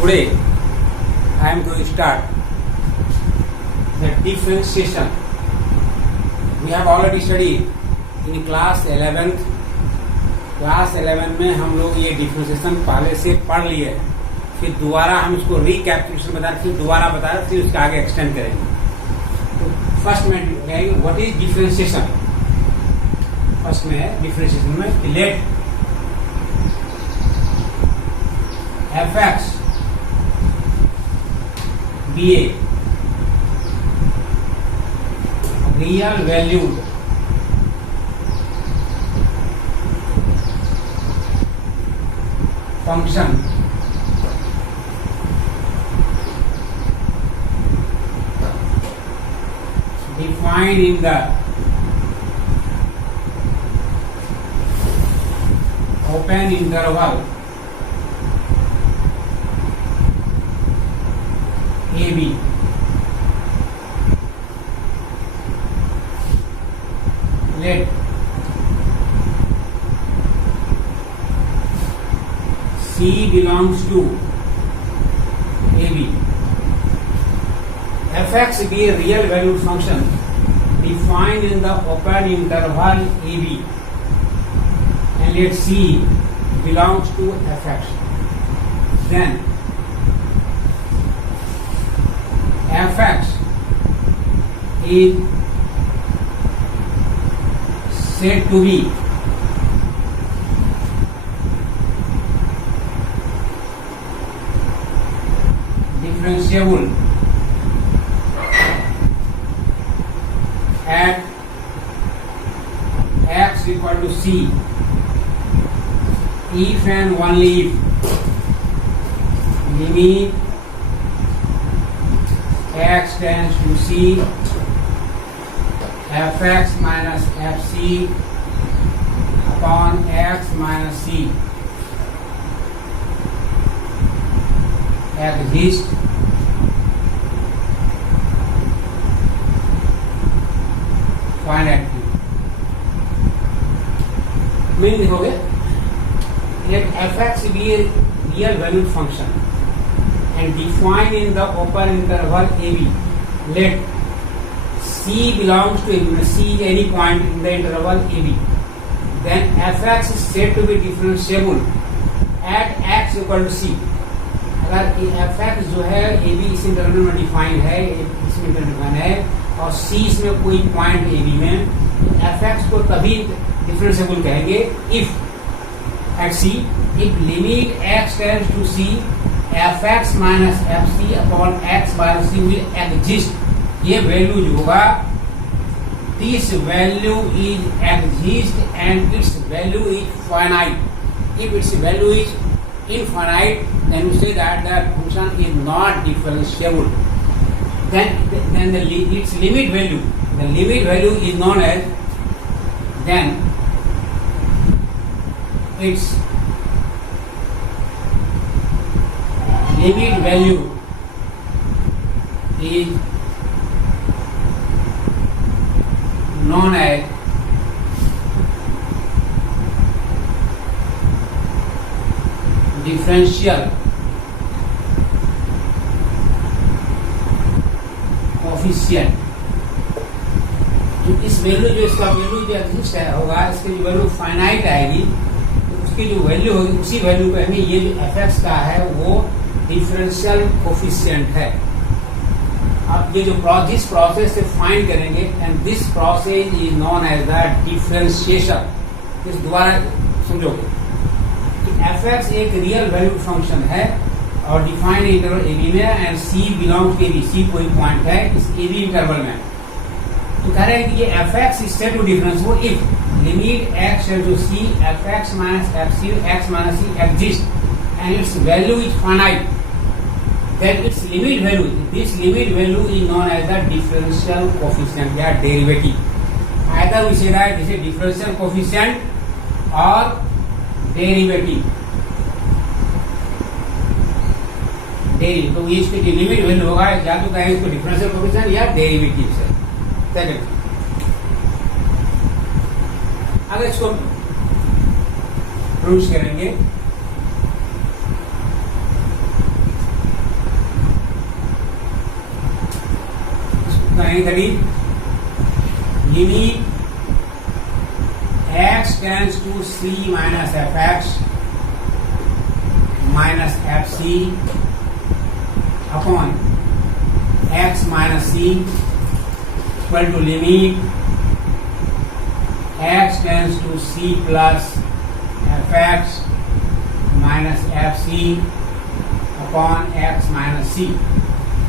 Today I am going to start the differentiation. We have already studied in class 11th. Class 11 में हम लोग ये differentiation पहले से पढ़ लिए हैं, फिर दोबारा हम इसको रिकैपिटुलेशन बता रहे, फिर दोबारा बता रहे, फिर उसका आगे एक्सटेंड करेंगे. तो फर्स्ट में कहेंगे व्हाट इज डिफरेंशिएशन. फर्स्ट में है डिफरेंशिएशन में late f(x) be a real valued function defined in the open interval AB. Let C belongs to AB. f(x) be a real valued function defined in the open interval AB, and let C belongs to f(x). Then f(x) is said to be differentiable at x equal to C if and only if limit x tends to C f(x) minus fc upon x minus C exists finitely. Mean देखोगे, let f(x) be a real valued function and defined in the open interval AB. Let C belongs to AB, C is any point in the interval AB. Then f(x) is said to be differentiable at x equal to C. अगर f(x) जो है AB इस interval में define है, इसमें define है, और C इसमें कोई पॉइंट AB में, f(x) को तभी डिफरेंशिएबल कहेंगे if at C, if limit x tends to C f(x) minus fc upon x minus c will exist. ये वैल्यू जो होगा, this value is exist and its value is finite. If its value is infinite, then we say that the function is not differentiable. Then its limit value, the limit value is known as, then its limit value is known as differential coefficient. तो इस value जो इसका value जो exist है होगा, इसकी जो value finite आएगी, तो उसकी जो वैल्यू होगी उसी वैल्यू को हमें ये जो f(x) का है वो डिफरेंशियल कोफिशिएंट है. अब ये जो दिस प्रोसेस से फाइंड करेंगे, and this process is known as the differentiation. इस दोबारा समझोगे कि f(x) एक रियल वैल्यूड फंक्शन है और डिफाइंड इंटरवल AB में, and C belongs to AB, C कोई पॉइंट है इस AB इंटरवल में. तो कह रहे हैं कि ये f(x) is said to be differentiable if limit x tends to C f(x) minus fc x minus C exists and its value is finite. Then its limit value, this limit value is known as the differential coefficient या derivative. Either we say that this is differential coefficient or derivative. तो इसकी limit value होगा, या तो कहें इसको differential coefficient या derivative से. सेकंड, अगर इसको प्रूव करेंगे करेंगे कभी limit x tends to c minus f x minus f c upon x minus c equal to limit x tends to c plus f x minus f c upon x minus c.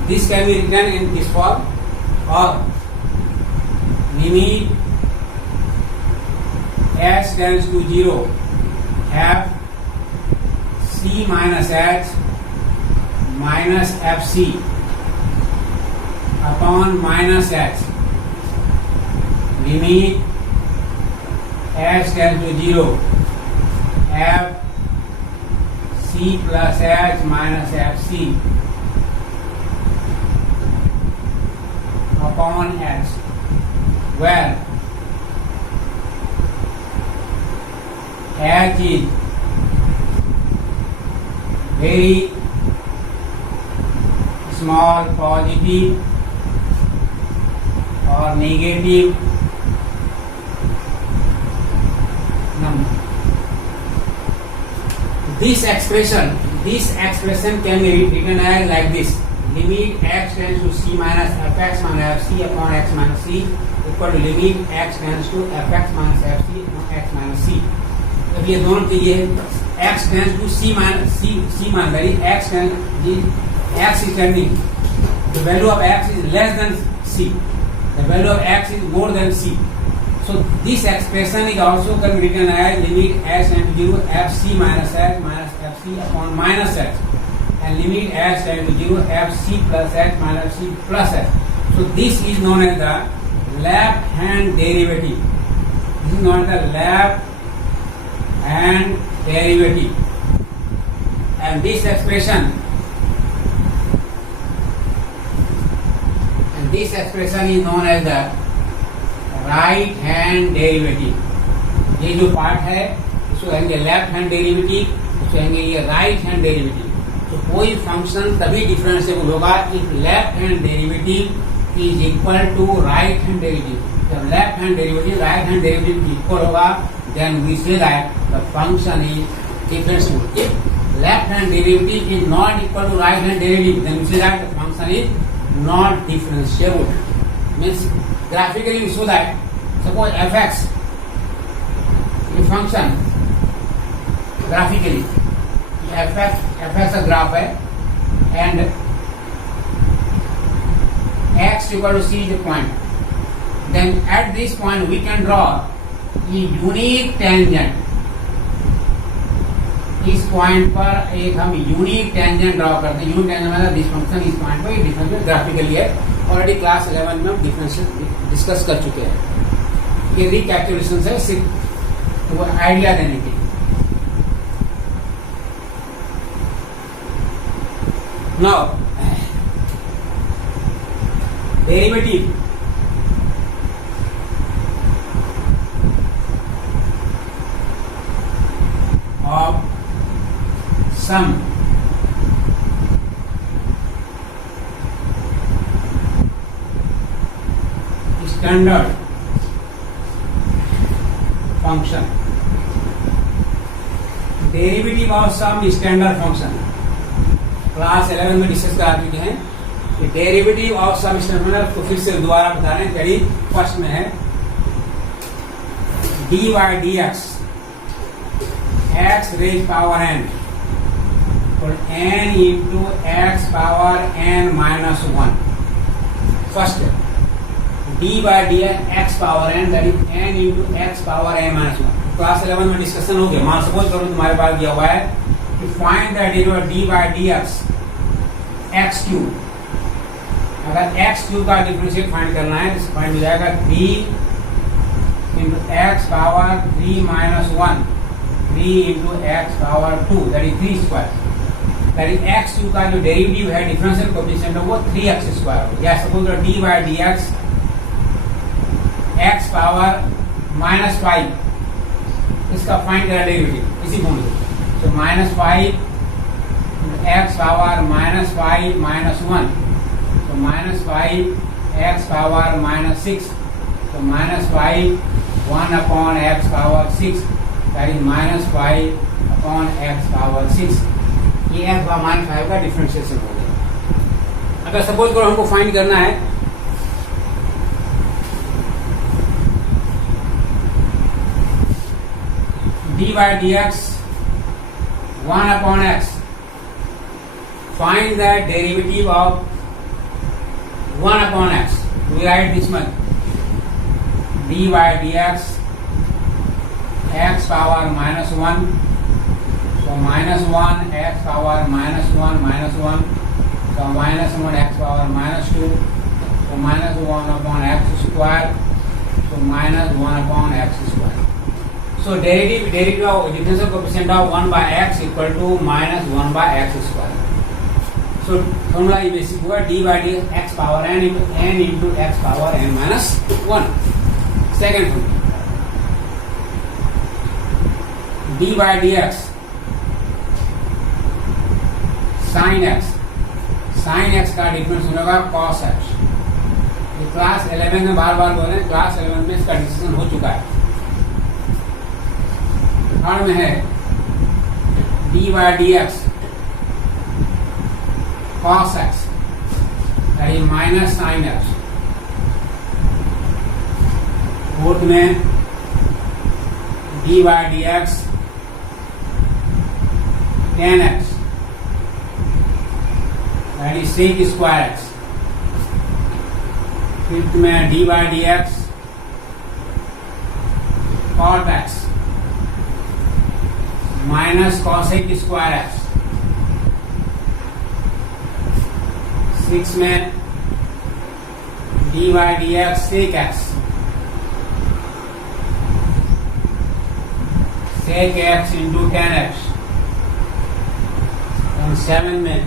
This can be written in this form, or limit x tends to 0 f c minus x minus fc upon minus x. Limit x tends to 0 f c plus h minus fc upon x, where h is very small positive or negative number. This expression can be written as like this: limit x tends to c minus fx minus fc upon x minus c equal to limit x tends to fx minus fc upon x minus c. अब ये दोनों चीजें x tends to c minus c मान ली, x is tending, the value of x is less than c, the value of x is more than c. So this expression is also can be written as limit x tends to 0 fc minus x minus fc upon minus x, and limit x tends to 0 fc plus x minus fc plus x. So this is known as the left hand derivative. This is known as the left hand derivative, and this expression is known as the right hand derivative. ये जो part है इसको कहेंगे left hand derivative, इसको कहेंगे ये right hand derivative. तो कोई फंक्शन तभी डिफरेंशिएबल होगा if left hand derivative is equal to right hand derivative. जब left hand derivative right hand derivative equal होगा then we say that the function is differentiable. If left hand derivative is not equal to right hand derivative then we say that the function is not differentiable. Means graphically we show that suppose fx a function graphically fx a graph है and x equal to c is the point, then at this point we can draw a unique tangent. इस point पर एक हम unique tangent draw करते हैं. Unique tangent मतलब this function इस point पर डिफरेंशियल ग्राफिकली है. ऑलरेडी क्लास 11 में हम डिफरेंशियल डिस्कस कर चुके हैं. ये रिकैपिटुलेशन है सिर्फ वो आइडिया देने के लिए. Now derivative of some standard function. Derivative of some standard function class 11 में डिस्कस कर चुके हैं. Derivative of some standard function तो फिर से दोबारा बता रहे हैं. करीब फर्स्ट में है d y d x x raised power n or n into x power n minus 1. First d by dx x power n, that is n into x power n minus 1. Class 11 में discussion हो गया. मान suppose करो तुम्हारे पास दिया हुआ है to find the derivative d by dx x cube. अगर x cube का डिफरेंशियल फाइंड करना है तो फाइंड हो जाएगा 3 into x power 3 minus 1, 3 into x power 2, that is 3 square. That is x cube का जो डेरिवेटिव है डिफरेंशियल कोएफिशिएंट है वो 3x स्क्वायर हो. या suppose D by d x x power minus 5 इसका फाइंड करा डेरिवेटिव इसी फॉर्म से. तो minus 5 x power minus 5 minus 1, तो माइनस 5 x पावर माइनस 6, तो minus 5 1 upon x power 6, that is minus 5 upon x power 6। ये x पावर माइनस 5 का differentiation हो गया। अगर सपोज करो हमको फाइंड करना है dy dx 1 upon x, find the derivative of 1 upon x. We write this much, dy dx x power minus 1, so minus 1 x power minus 1, so minus 1 x power minus 2, so minus 1 upon x square, so minus 1 upon x square. So derivative of differential coefficient of 1 by x equal to minus 1 by x square. So formula is basic हुआ d by dx x power n into x power n minus 1. Second formula d by dx sin x का difference होगा cos x। ये class 11 में बार बोले, class 11 में इसका discussion हो चुका है। थर्ड में है dy dx cos x, that is minus sin x। Fourth में dy dx tan x, that is sec square x। Fifth में dy dx cot x minus cosec square x. Six में dy dx sec x, sec x into tan x। और seven में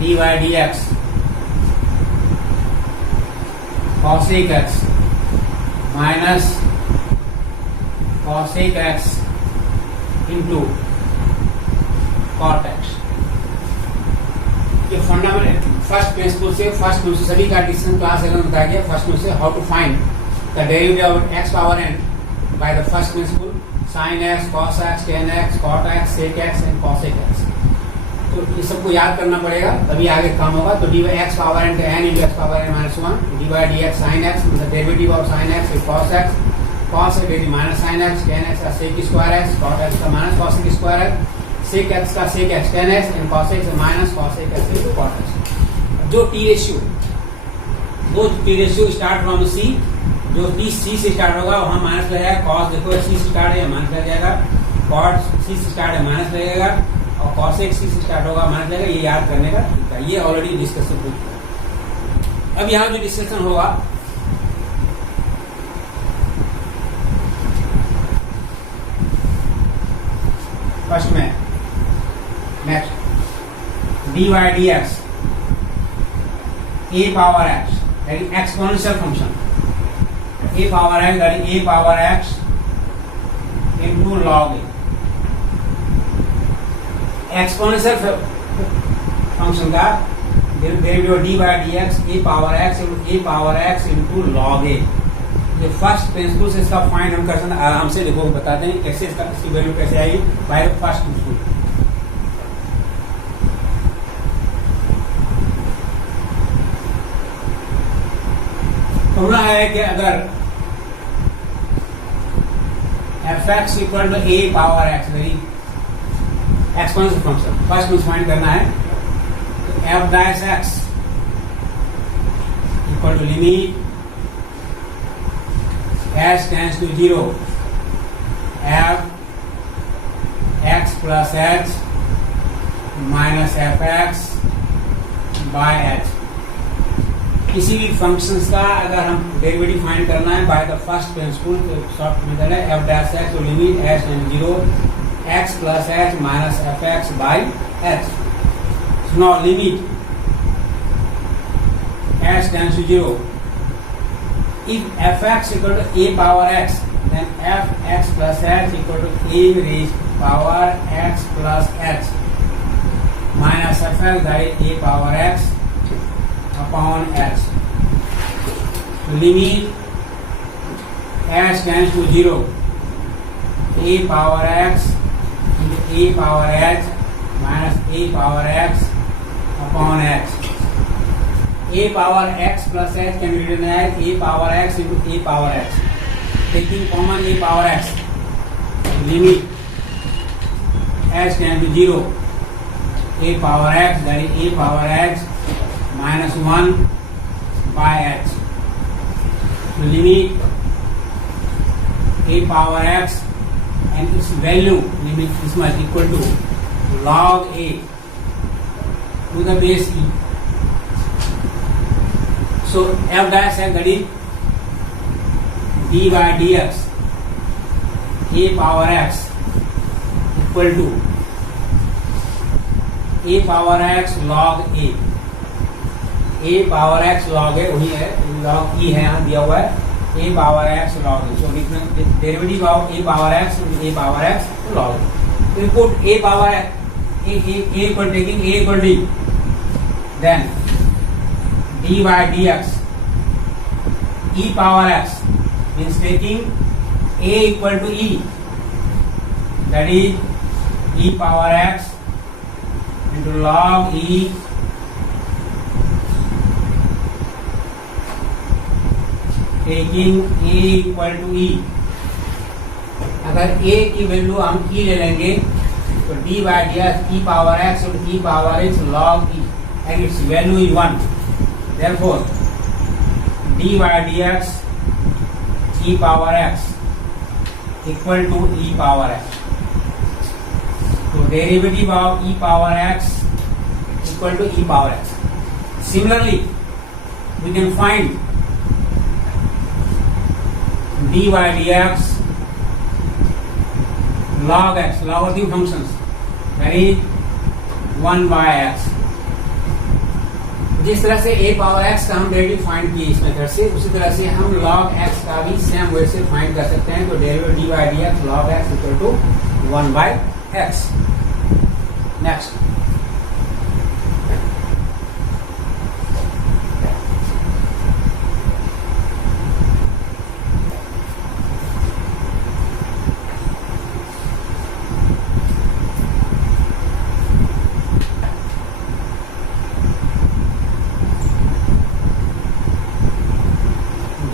dy dx cosec x minus cosec x into cot x। ये fundamental first principle से सभी का discussion class 11 में बताया गया। फर्स्ट में से how to find the derivative of x power n by the first principle, sin x, cos x, tan x, cot x, sec x and cosec x। तो ये सबको याद करना पड़ेगा, तभी आगे काम होगा। तो dy x power n into x power n minus 1, dy dx sin x, the derivative of sin x is cos x, cos x is minus sin x, tan x का sec square x, cot x का minus cosec square x, sec x का sec x tan x and cos x minus cosec x into cot x। जो t ratio start from c, जो t c से start होगा वहां minus लगेगा। cos देखो c से स्टार्ट है माइनस लग जाएगा, cot c से स्टार्ट है माइनस लगेगा, और cos x c से स्टार्ट होगा माइनस लगेगा। ये याद करने का तरीका, ये ऑलरेडी डिस्कशन हो चुका है। अब यहाँ जो डिस्कशन होगा फर्स्ट में next dy dx a power x, that is exponential function, a power x, that is a power x into log a। Exponential function का derivative dy dx a power x into log a। ये first principle से इसका find हम कर सकते हैं आराम से। देखो बताते हैं कैसे इसकी वैल्यू कैसे आएगी by the first principle. Formula है कि अगर fx equal to a power x, very exponential function, first में फाइंड करना है। तो f dash x equal to limit h tends to 0 f x plus h minus fx by h। किसी भी functions का अगर हम डेरिवेटिव फाइंड करना है बाय द फर्स्ट प्रिंसिपल, तो शॉर्ट मेथड है f डैश x, तो limit h tends to 0 x plus h minus fx by h। So now limit h tends to 0, if fx equal to a power x, then fx plus h equal to a raised power x plus h minus fx, that is a power x upon h. Limit h tends to 0. A power x into a power h minus a power x upon h. A power x plus h can be written as a power x into a power x. Taking common a power x, limit h can be 0. A power x, that is a power x minus 1 by h. So limit a power x and its value, limit this much equal to log a to the base e. So f dash है that is d by dx a power x equal to a power x log a. a power x log a वही है, log e है यहाँ दिया हुआ है a power x log e. So derivative of a power x into a power x log e. So you put a power a equal taking a equal d, then d by dx e power x means taking a equal to e, that is e power x into log e taking a equal to e. अगर a की value हम e ले लेंगे तो d by dx e power x और e power x log e and its value is 1. Therefore d by dx e power x equal to e power x. So derivative of e power x equal to e power x. Similarly, we can find dy dx log x, logarithm functions, that is 1 by x. जिस तरह से a power x का हम derivative find किए इस method से, उसी तरह से हम log x का भी सेम वे से फाइंड कर सकते हैं. तो derivative dy dx log x equal to 1 by x. Next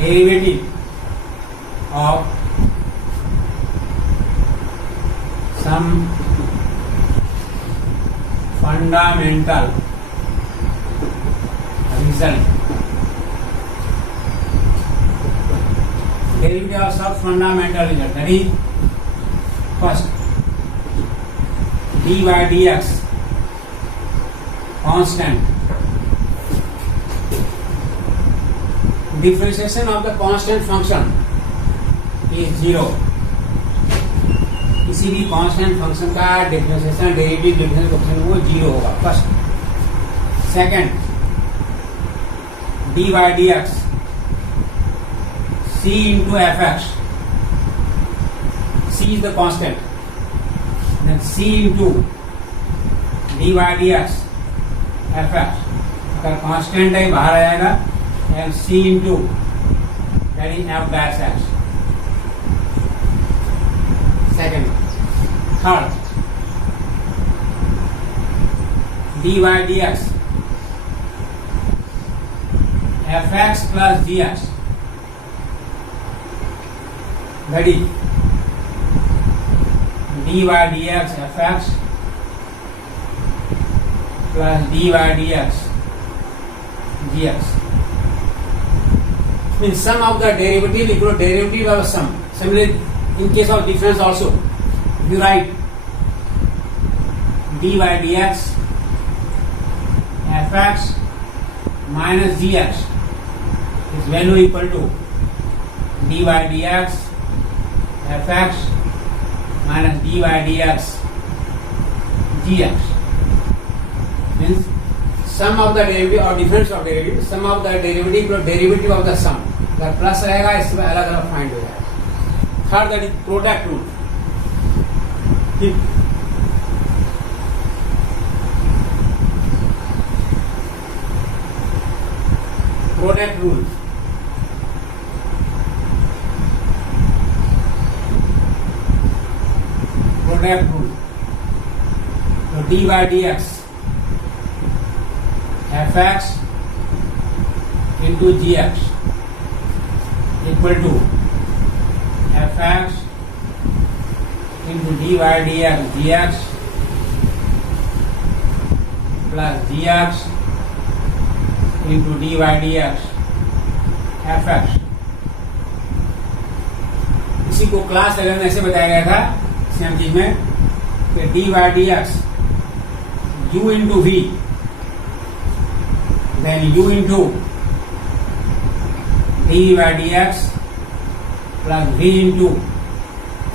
derivative of some fundamental result. Derivative of some fundamental result, that is first d by dx constant. Differentiation of the constant function is 0. किसी भी constant function का differentiation derivative differential function वो 0 होगा. First. Second, d by d x c into f x, c is the constant, then c into d by d x f x. अगर constant है बाहर आ जाएगा and c into that is f dash x. Second. Third, d by dx fx plus gx, that is d by dx fx plus d by dx gx. Means sum of the derivative equal to derivative of sum. Similarly, in case of difference also, if you write d by dx fx minus gx, its value equal to d by dx fx minus d by dx gx. Means sum of the derivative or difference of derivative, sum of the derivative plus derivative of the sum. अगर plus रहेगा इसमें अलग अलग find हो जाएगा. Third, that is product rule. Product rule, product rule, तो dy dx fx into gx equal to fx into dy dx gx plus gx into dy dx fx। इसी को क्लास 11 में ऐसे बताया गया था सेम चीज में कि dy dx u into v then u into dy dx plus v into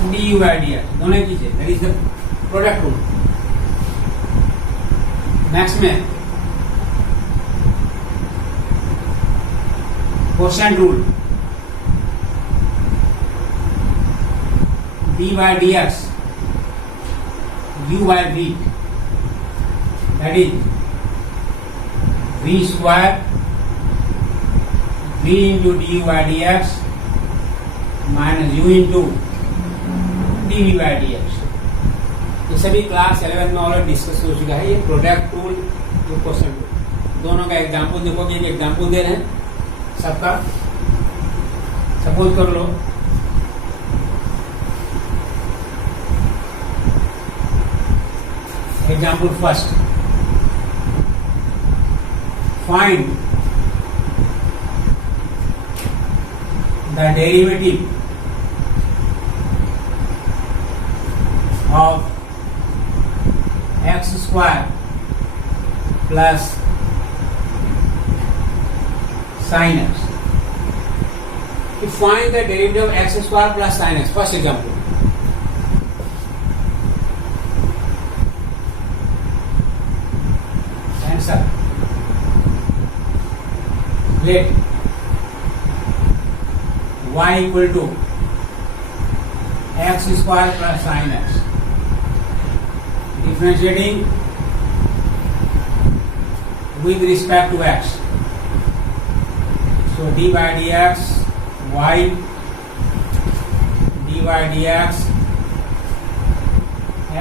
du dx दोनों चीजें, that is the product rule. Next में quotient rule, dy dx u by v, that is v square v into du by dx minus u into dv by dx। ये सभी class 11 में already discuss हो चुका है। ये product rule, ये question rule, दोनों का एग्जांपल देखोगे। एक एग्जांपल दे रहे हैं सबका, सपोज कर लो example first, find the derivative of x square plus sin x। To find the derivative of x square plus sin x, first example, answer, let y equal to x square plus sin x, differentiating with respect to x, so dy dx y dy dx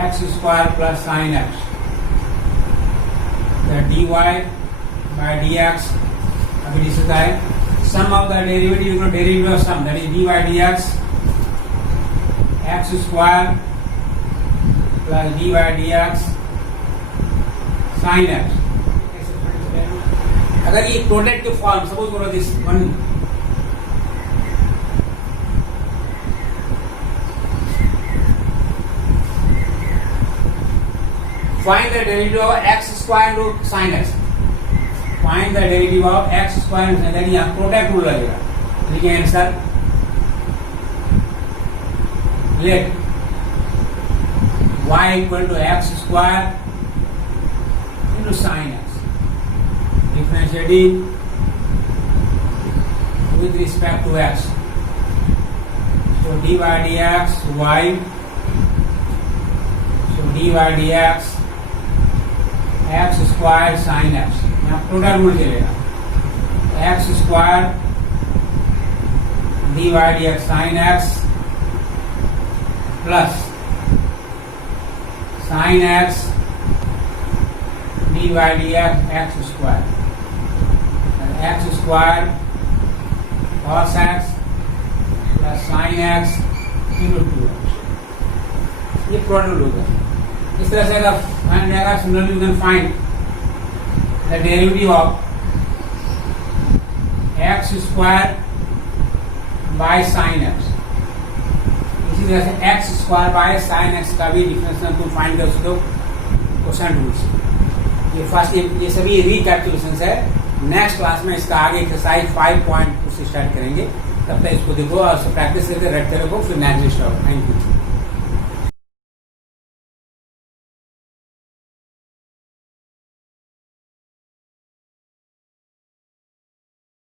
x square plus sin x, the dy by dx अभी discuss होता है, sum of the derivative equal to derivative of sum, that is dy dx x square plus dy dx sin x। अगर ये product के form, suppose करो this one, find the derivative of x square root sin x, find the derivative of x square, यानी यहाँ product rule लगेगा। लिखिए answer, let y equal to x square into sin x, differentiating with respect to x, so dy dx y, so dy dx x square sin x, यहाँ product rule चलेगा, x square dy dx sin x plus sin x dy dx x square, and x square cos x plus sin x into 2x, ये product rule होगा। इस तरह से अगर find जाएगा, similarly you can find the derivative of x square by sin x। इसी तरह से x square by sin x का भी डिफरेंस तुम फाइंड कर सकते हो क्वोशंट रूल से। ये फर्स्ट, ये सभी रिकैपिटुलेशंस है। नेक्स्ट क्लास में इसका आगे एक्सरसाइज 5.2 से स्टार्ट करेंगे। तब तक इसको देखो और प्रैक्टिस करके रखते रहो, फिर नेक्स्ट। Thank you.